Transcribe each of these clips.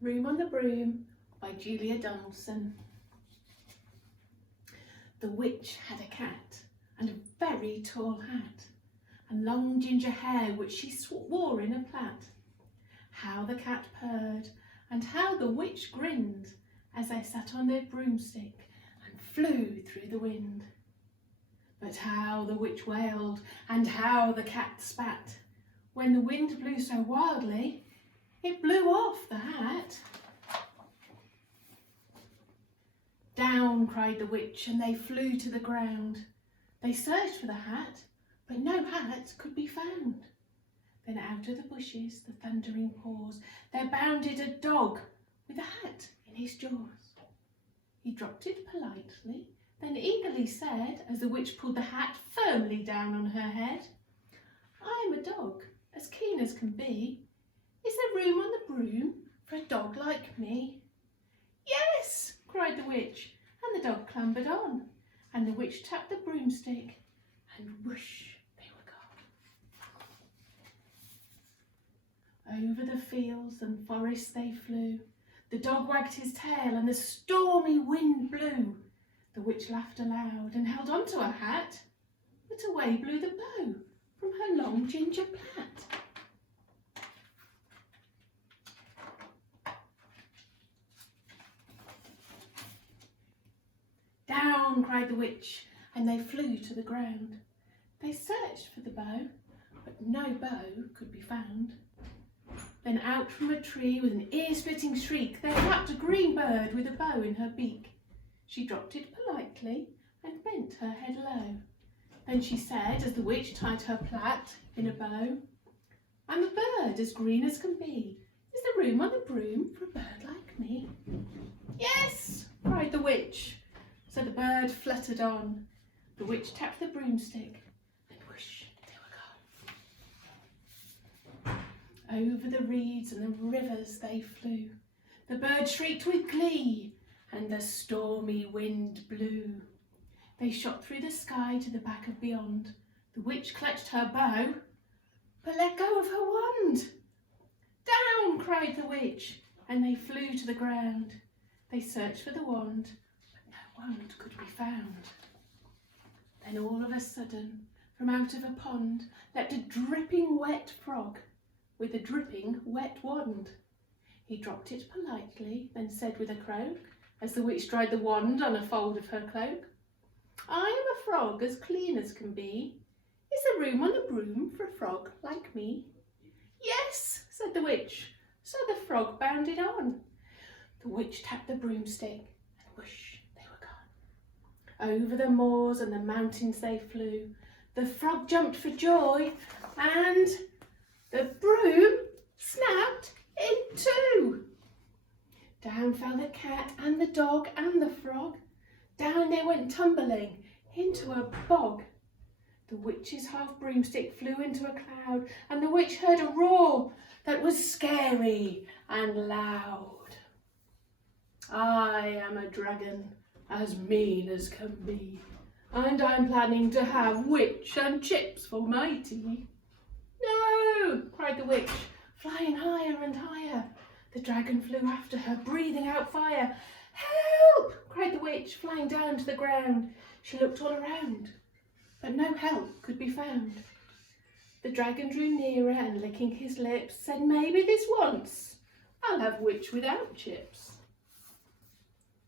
Room on the Broom by Donaldson. The witch had a cat and a very tall hat and long ginger hair which she wore in a plait. How the cat purred and how the witch grinned as they sat on their broomstick and flew through the wind. But how the witch wailed and how the cat spat when the wind blew so wildly it blew off the hat. Down cried the witch and they flew to the ground. They searched for the hat, but no hat could be found. Then out of the bushes, the thundering paws, there bounded a dog with a hat in his jaws. He dropped it politely, then eagerly said, as the witch pulled the hat firmly down on her head, "I am a dog, as keen as can be. Is there room on the broom for a dog like me?" "Yes," cried the witch, and the dog clambered on, and the witch tapped the broomstick, and whoosh, they were gone. Over the fields and forests they flew. The dog wagged his tail, and the stormy wind blew. The witch laughed aloud and held on to her hat, but away blew the bow from her long ginger plait. Down cried the witch, and they flew to the ground. They searched for the bow, but no bow could be found. Then out from a tree with an ear-splitting shriek there flapped a green bird with a bow in her beak. She dropped it politely and bent her head low. Then she said, as the witch tied her plait in a bow, "I'm a bird as green as can be. Is there room on the broom for a bird like me?" "Yes," cried the witch. So the bird fluttered on. The witch tapped the broomstick, and whoosh, they were gone. Over the reeds and the rivers they flew. The bird shrieked with glee, and the stormy wind blew. They shot through the sky to the back of beyond. The witch clutched her bow, but let go of her wand. Down cried the witch, and they flew to the ground. They searched for the wand, wand could be found. Then all of a sudden, from out of a pond, leapt a dripping wet frog with a dripping wet wand. He dropped it politely, then said with a croak, as the witch dried the wand on a fold of her cloak, "I am a frog as clean as can be. Is there room on the broom for a frog like me?" "Yes," said the witch. So the frog bounded on. The witch tapped the broomstick, and whoosh, over the moors and the mountains they flew. The frog jumped for joy, and the broom snapped in two. Down fell the cat and the dog and the frog. Down they went tumbling into a bog. The witch's half broomstick flew into a cloud, and the witch heard a roar that was scary and loud. "I am a dragon, as mean as can be, and I'm planning to have witch and chips for my tea." "No," cried the witch, flying higher and higher. The dragon flew after her, breathing out fire. "Help!" cried the witch, flying down to the ground. She looked all around, but no help could be found. The dragon drew nearer and, licking his lips, said, "Maybe this once I'll have witch without chips."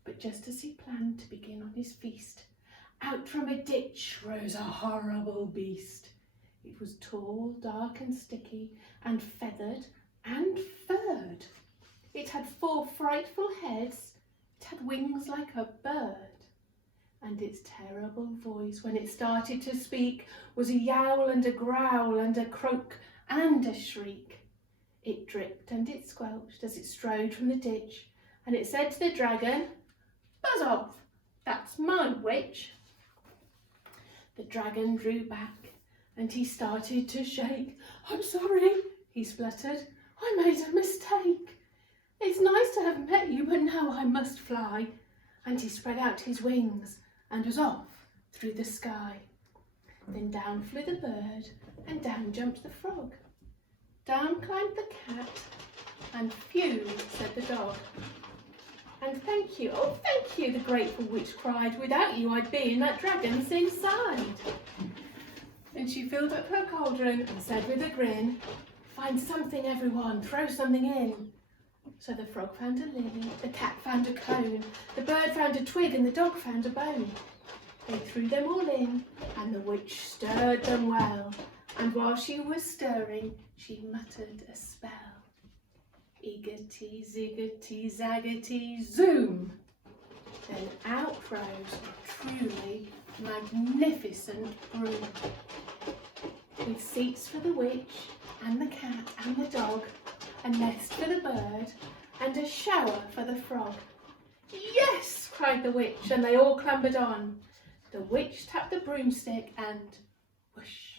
But just as he planned to begin on his feast, out from a ditch rose a horrible beast. It was tall, dark and sticky, and feathered and furred. It had 4 frightful heads, it had wings like a bird, and its terrible voice, when it started to speak, was a yowl and a growl and a croak and a shriek. It dripped and it squelched as it strode from the ditch, and it said to the dragon, "Buzz off, that's my witch." The dragon drew back and he started to shake. "I'm sorry," he spluttered. "I made a mistake. It's nice to have met you, but now I must fly." And he spread out his wings and was off through the sky. Then down flew the bird and down jumped the frog. Down climbed the cat And phew, said the dog. And thank you, oh thank you, the grateful witch cried. Without you I'd be in that dragon's inside. And she filled up her cauldron and said with a grin, find something everyone, throw something in. So the frog found a lily, the cat found a cone, the bird found a twig and the dog found a bone. They threw them all in and the witch stirred them well. And while she was stirring, she muttered a spell. Eagity, ziggity, zaggity, zoom! Then out rose a truly magnificent broom. With seats for the witch, and the cat and the dog, a nest for the bird, and a shower for the frog. Yes, cried the witch, and they all clambered on. The witch tapped the broomstick and whoosh.